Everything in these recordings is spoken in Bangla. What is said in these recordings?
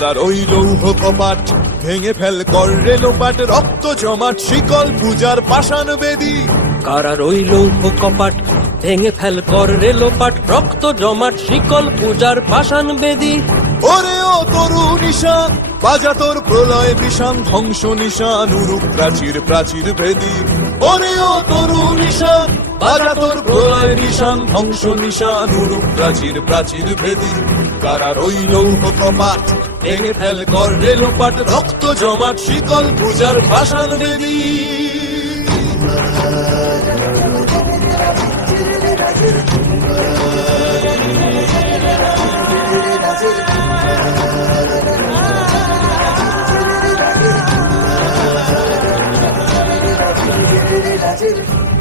কারার ওই লৌহ কপাট ভেঙে ফেল কর রেলোপাট, রক্ত জমাট শিকল পূজার পাষাণ বেদী। কারার ওই লৌহ কপাট ভেঙে ফেল কর রেলোপাট, রক্ত জমাট শিকল পূজার পাষাণ বেদী। ওরে ও তরু নিশান বাজা তোর প্রলয় বিষান, ধ্বংস নিশান উরুপ প্রাচীর প্রাচীর ভেদী। ওরে ও তরু নিশান বাজা তোর প্রলয় নিশান, ধ্বংস নিশান উরুপ প্রাচীর প্রাচীর ভেদী। কারার ওই লৌহ কপাট ভেঙে ফেল কর রেলোপাট, রক্ত জমাট শিকল পূজার পাষাণ বেদী।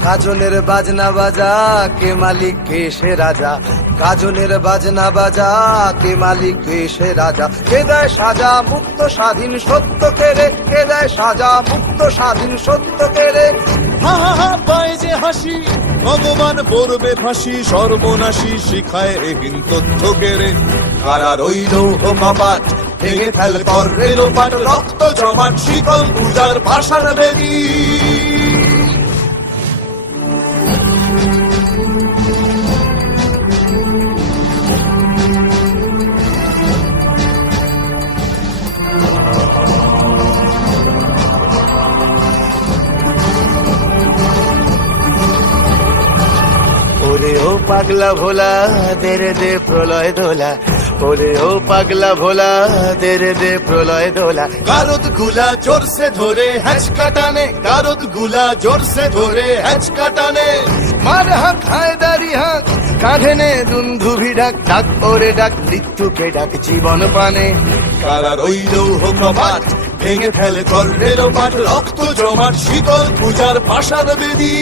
কাজলের বাজনা বাজা কে মালিক কে সে রাজা, কাজলের বাজনা বাজা কে মালিক কে সে রাজা। কে দেয় সাজা মুক্ত স্বাধীন সত্য কেড়ে, কে দেয় সাজা মুক্ত স্বাধীন সত্য কেড়ে। হা হা হা পায় যে হাসি ভগবান পড়বে ফাঁসি, সর্বনাশী শিখায় এহীন তথ্য কেড়ে। কারার ওই লৌহ কপাট ভেঙে ফেল কর রেলোপাট, রক্ত জমাট শিকল পূজার পাষাণ বেদী। ওরে ও পাগলা ভোলা দেরে দে প্রলয় দোলা, ওরে ও পাগলা ভোলা দেরে দে প্রলয় দোলা। গারদ গুলা জোরসে ধরে হ্যাচকা টানে, গারদ গুলা জোরসে ধরে হ্যাচকা টানে। মার হাক হায়দারি হাক কাঁধে নে দুন্ধুভি ডাক, ডাক ওরে ডাক মৃত্যুকে ডাক জীবন পানে। কারার ওই লৌহ কপাট ভেঙে ফেল কর রেলোপাট, রক্ত জমাট শিকল পূজার পাষাণ বেদী।